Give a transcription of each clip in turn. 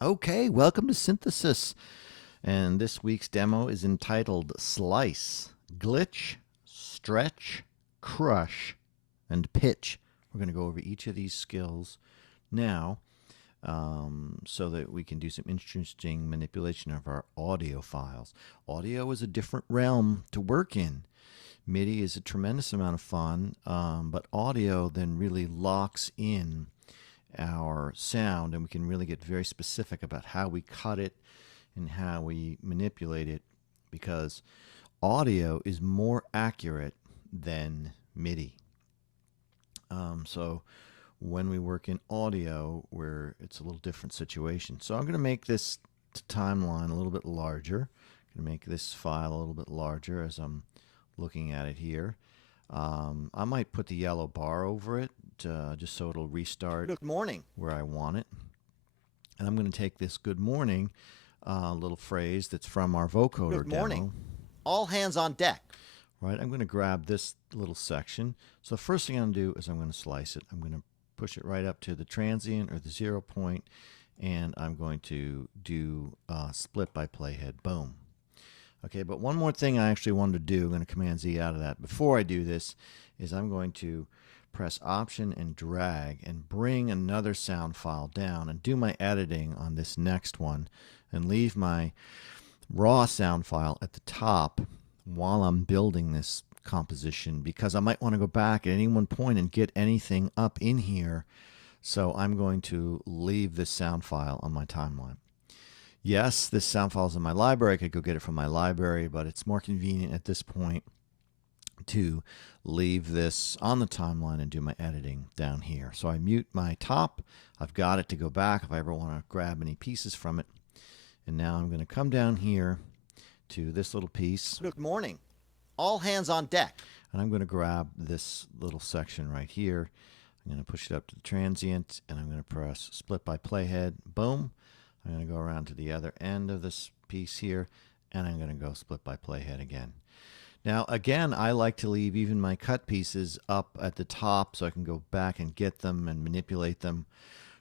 Okay, welcome to Synthesis. And this week's demo is entitled Slice, Glitch, Stretch, Crush, and Pitch. We're going to go over each of these skills now so that we can do some interesting manipulation of our audio files. Audio is a different realm to work in. MIDI is a tremendous amount of fun, but audio then really locks in our sound, and we can really get very specific about how we cut it and how we manipulate it, because audio is more accurate than MIDI. So when we work in audio, where it's a little different situation. So I'm going to make this timeline a little bit larger. I'm going to make this file a little bit larger as I'm looking at it here. I might put the yellow bar over it just so it'll restart Good morning. where I want it. And I'm going to take this good morning little phrase that's from our vocoder Good morning. demo. All hands on deck. Right, I'm going to grab this little section. So the first thing I'm going to do is I'm going to slice it. I'm going to push it right up to the transient or the 0 point, and I'm going to do split by playhead. Boom. Okay, but one more thing I actually wanted to do, I'm going to Command Z out of that. Before I do this, is I'm going to press Option and drag and bring another sound file down and do my editing on this next one and leave my raw sound file at the top while I'm building this composition, because I might want to go back at any one point and get anything up in here. So I'm going to leave this sound file on my timeline. Yes, this sound file is in my library. I could go get it from my library, but it's more convenient at this point to leave this on the timeline and do my editing down here. So I mute my top. I've got it to go back if I ever want to grab any pieces from it. And now I'm going to come down here to this little piece. Good morning. All hands on deck. And I'm going to grab this little section right here. I'm going to push it up to the transient, and I'm going to press split by playhead. Boom. I'm going to go around to the other end of this piece here, and I'm going to go split by playhead again. Now, again, I like to leave even my cut pieces up at the top so I can go back and get them and manipulate them.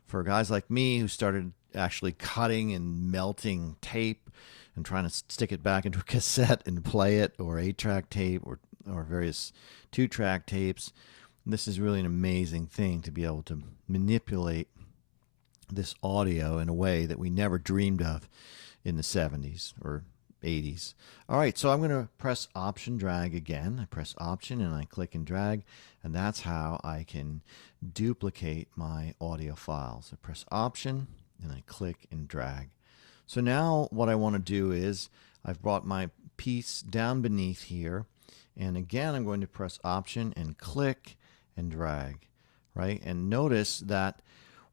For guys like me who started actually cutting and melting tape and trying to stick it back into a cassette and play it, or 8-track tape, or various 2-track tapes, this is really an amazing thing to be able to manipulate this audio in a way that we never dreamed of in the 70s or 80s. All right, so I'm going to press Option, drag again. I press Option and I click and drag, and that's how I can duplicate my audio files. I press Option and I click and drag. So now what I want to do is I've brought my piece down beneath here, and again I'm going to press Option and click and drag, right? And notice that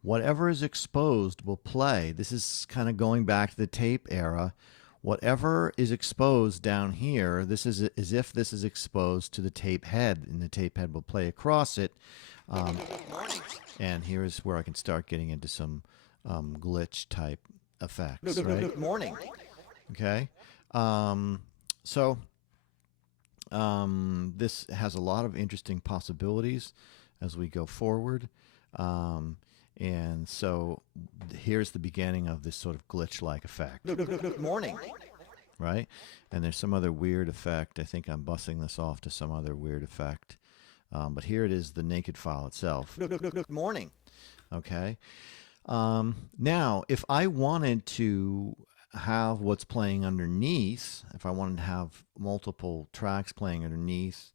whatever is exposed will play. This is kind of going back to the tape era. Whatever is exposed down here, this is as if this is exposed to the tape head, and the tape head will play across it. And here's where I can start getting into some glitch type effects, right? Good morning. Okay. This has a lot of interesting possibilities as we go forward. And so here's the beginning of this sort of glitch-like effect. Good morning. Right? And there's some other weird effect. I think I'm busting this off to some other weird effect. But here it is, the naked file itself. Good morning. Okay. Now, if I wanted to have what's playing underneath, if I wanted to have multiple tracks playing underneath,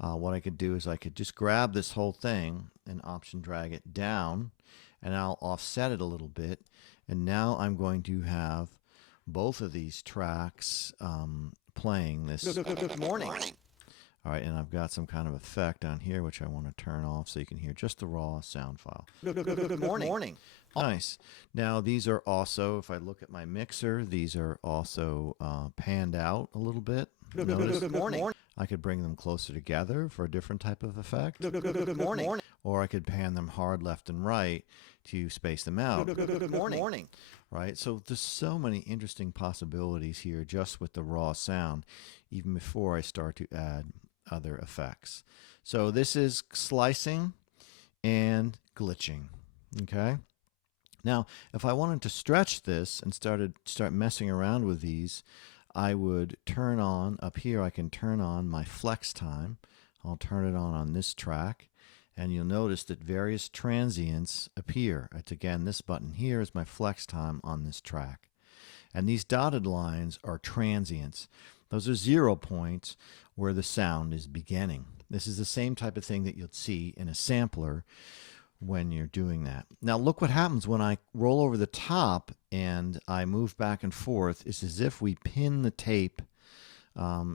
what I could do is I could just grab this whole thing and Option drag it down, and I'll offset it a little bit. And now I'm going to have both of these tracks playing this. Good morning. All right, and I've got some kind of effect on here which I want to turn off so you can hear just the raw sound file. Good morning. Nice. Now these are also, if I look at my mixer, these are also panned out a little bit. Notice Good morning. I could bring them closer together for a different type of effect. Good morning. Or I could pan them hard left and right to space them out. Good morning. Right? So there's so many interesting possibilities here just with the raw sound, even before I start to add other effects. So this is slicing and glitching. Okay? Now, if I wanted to stretch this and start messing around with these, I would turn on, up here I can turn on my flex time. I'll turn it on this track, and you'll notice that various transients appear. It's again, this button here is my flex time on this track. And these dotted lines are transients. Those are 0 points where the sound is beginning. This is the same type of thing that you'll see in a sampler when you're doing that. Now look what happens when I roll over the top and I move back and forth. It's as if we pin the tape.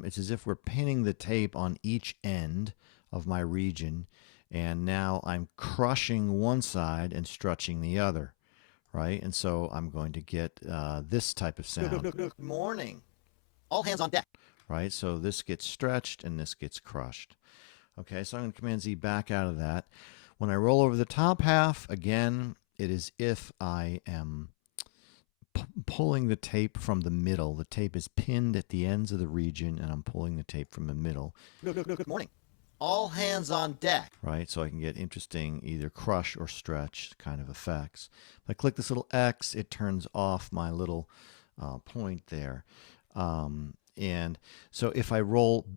It's as if we're pinning the tape on each end of my region, and now I'm crushing one side and stretching the other, right? And so I'm going to get this type of sound. Good morning. All hands on deck. Right, so this gets stretched and this gets crushed. Okay, so I'm going to Command Z back out of that. When I roll over the top half, again, it is if I am pulling the tape from the middle. The tape is pinned at the ends of the region, and I'm pulling the tape from the middle. Good morning. All hands on deck. Right, so I can get interesting either crush or stretch kind of effects. If I click this little X, it turns off my little point there. And so if I roll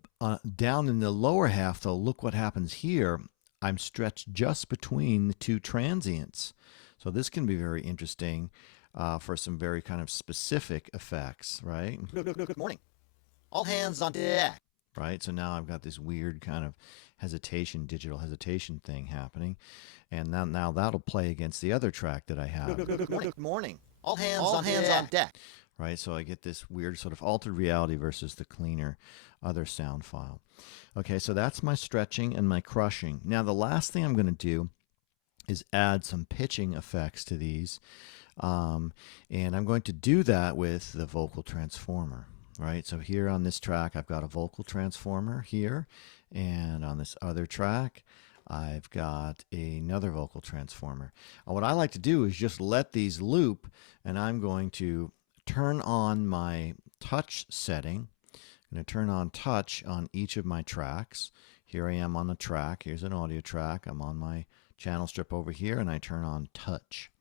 down in the lower half, though, look what happens here. I'm stretched just between the two transients. So this can be very interesting for some very kind of specific effects, right? Good morning. All hands on deck. Right, so now I've got this weird kind of hesitation, digital hesitation thing happening. And now that'll play against the other track that I have. Good morning. All hands on deck. Right, so I get this weird sort of altered reality versus the cleaner other sound file. Okay, so that's my stretching and my crushing. Now the last thing I'm going to do is add some pitching effects to these. And I'm going to do that with the vocal transformer. Right, so here on this track I've got a vocal transformer here, and on this other track I've got another vocal transformer. And what I like to do is just let these loop, and I'm going to turn on my touch setting. I'm going to turn on touch on each of my tracks. Here I am on the track. Here's an audio track. I'm on my channel strip over here, and I turn on touch.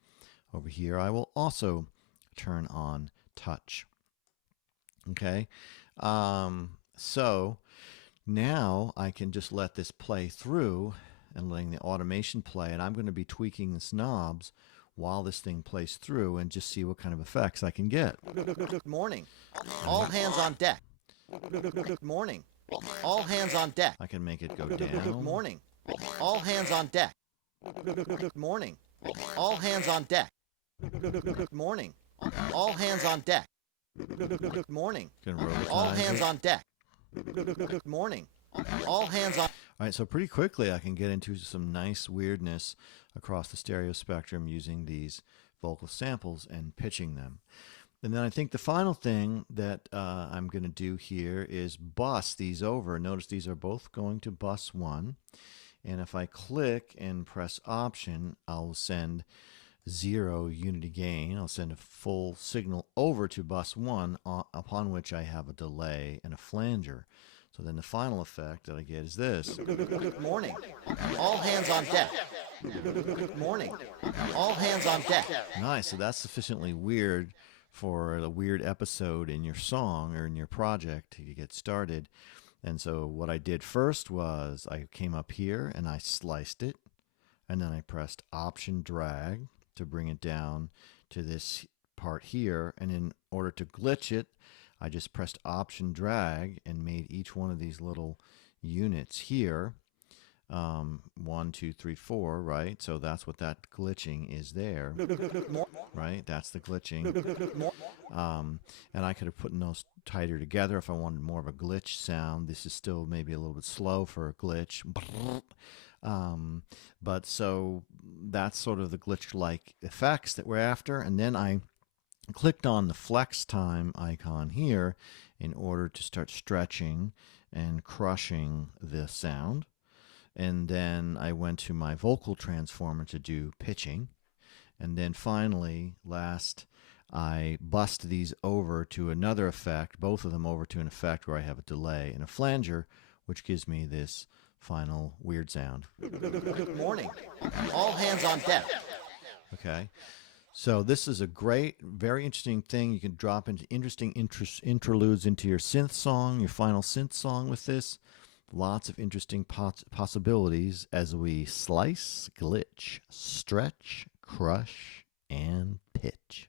Over here I will also turn on touch. Okay, so now I can just let this play through and letting the automation play, and I'm going to be tweaking the knobs while this thing plays through and just see what kind of effects I can get. Good morning. All hands on deck. Good morning. All hands on deck. I can make it go Good down. morning. All hands on deck. Good morning. All hands on deck. Good morning. All hands on deck. Good morning. Can robotize All hands it. on deck. Good morning. All hands on. All right, so pretty quickly I can get into some nice weirdness across the stereo spectrum using these vocal samples and pitching them. And then I think the final thing that I'm going to do here is bus these over. Notice these are both going to bus 1. And if I click and press Option, I'll send 0 unity gain. I'll send a full signal over to bus 1, upon which I have a delay and a flanger. So then the final effect that I get is this. Good morning. All hands on deck. Good morning. All hands on deck. Nice. So that's sufficiently weird for a weird episode in your song or in your project to get started. And so what I did first was I came up here and I sliced it, and then I pressed Option drag to bring it down to this part here. And in order to glitch it, I just pressed Option drag and made each one of these little units here 1, 2, 3, 4, right? So that's what that glitching is there, right? That's the glitching. And I could have put those tighter together if I wanted more of a glitch sound. This is still maybe a little bit slow for a glitch. But so that's sort of the glitch-like effects that we're after. And then I clicked on the flex time icon here in order to start stretching and crushing the sound. And then I went to my vocal transformer to do pitching. And then finally, last, I bust these over to another effect, both of them over to an effect where I have a delay and a flanger, which gives me this final weird sound. Good morning. All hands on deck. Okay, So this is a great, very interesting thing. You can drop into interesting interludes into your synth song, your final synth song with this. Lots of interesting possibilities as we slice, glitch, stretch, crush, and pitch.